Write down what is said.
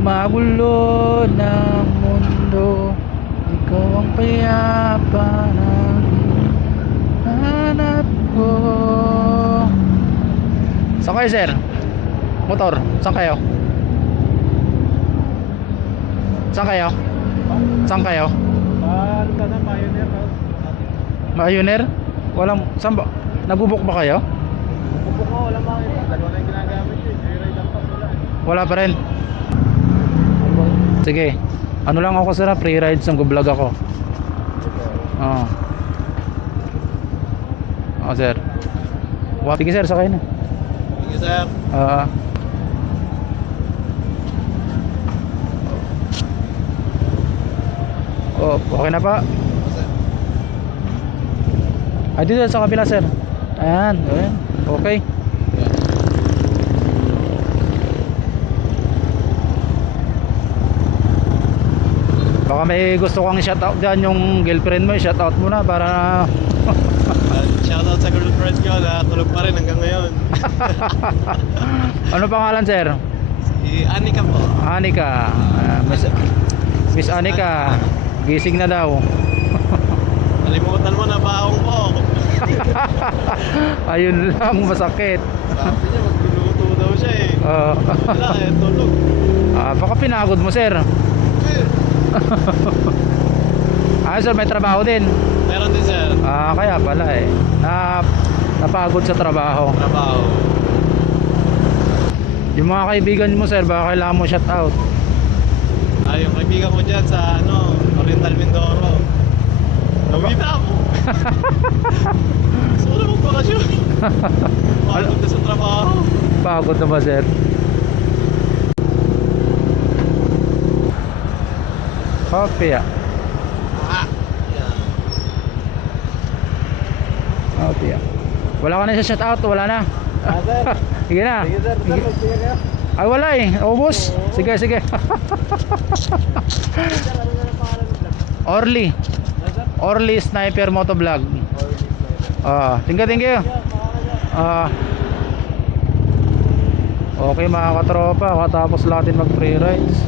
magulo ng mundo, ikaw ang payapa ng hanap ko. Saan kayo, sir? Motor, saan kayo? Saan kayo? Saan kayo? Pioneer House. Pioneer? Walang, saan ba? Nagubok ba kayo? Bubuk ko, wala makita. Dalawa na yung ginagamit yun. Joyride ang pas, wala. Wala pa rin. Sige. Ano lang ako sir, free rides ang vlog ako. Oo. Oo sir. Sige sir, sakay na. Sige sir. Oh, okay na pa. Ay dito sa kabila sir. Ayan, ayan. Okay. Baka may gusto kang shoutout dyan yung girlfriend mo, shoutout mo na para Shoutout sa girlfriend ko na tulog pa rin hanggang ngayon. ano pangalan sir? Si Anika po. Anika. Miss Anika, gising na daw. Nalimutan mo na baong ko. Ayun lang, masakit. Sabi niya magluluto daw siya eh. Wala eh, tulog. Baka pinagod mo sir. Sir, may trabaho din. Meron din sir. Kaya pala eh. Napagod sa trabaho. Yung mga kaibigan mo sir, baka kailangan mo shout out. Yung kaibigan ko dyan sa Oriental Mindoro. Nawita ako. Gusto ko na magbakasyon. Pagod na sa trabaho. Pagod na ba sir? Coffee Yeah. Coffee Wala ka na sa shout out, wala na. Sir. Sige na. Sige sir, sir, magsiya kayo. Ay wala eh, ubos. Sige, sige. Sir, ano na ang pangalan ng vlog? Orly. Sir? Orly Sniper Motovlog. Thank you. Okay mga katropa, katapos natin mag free rides.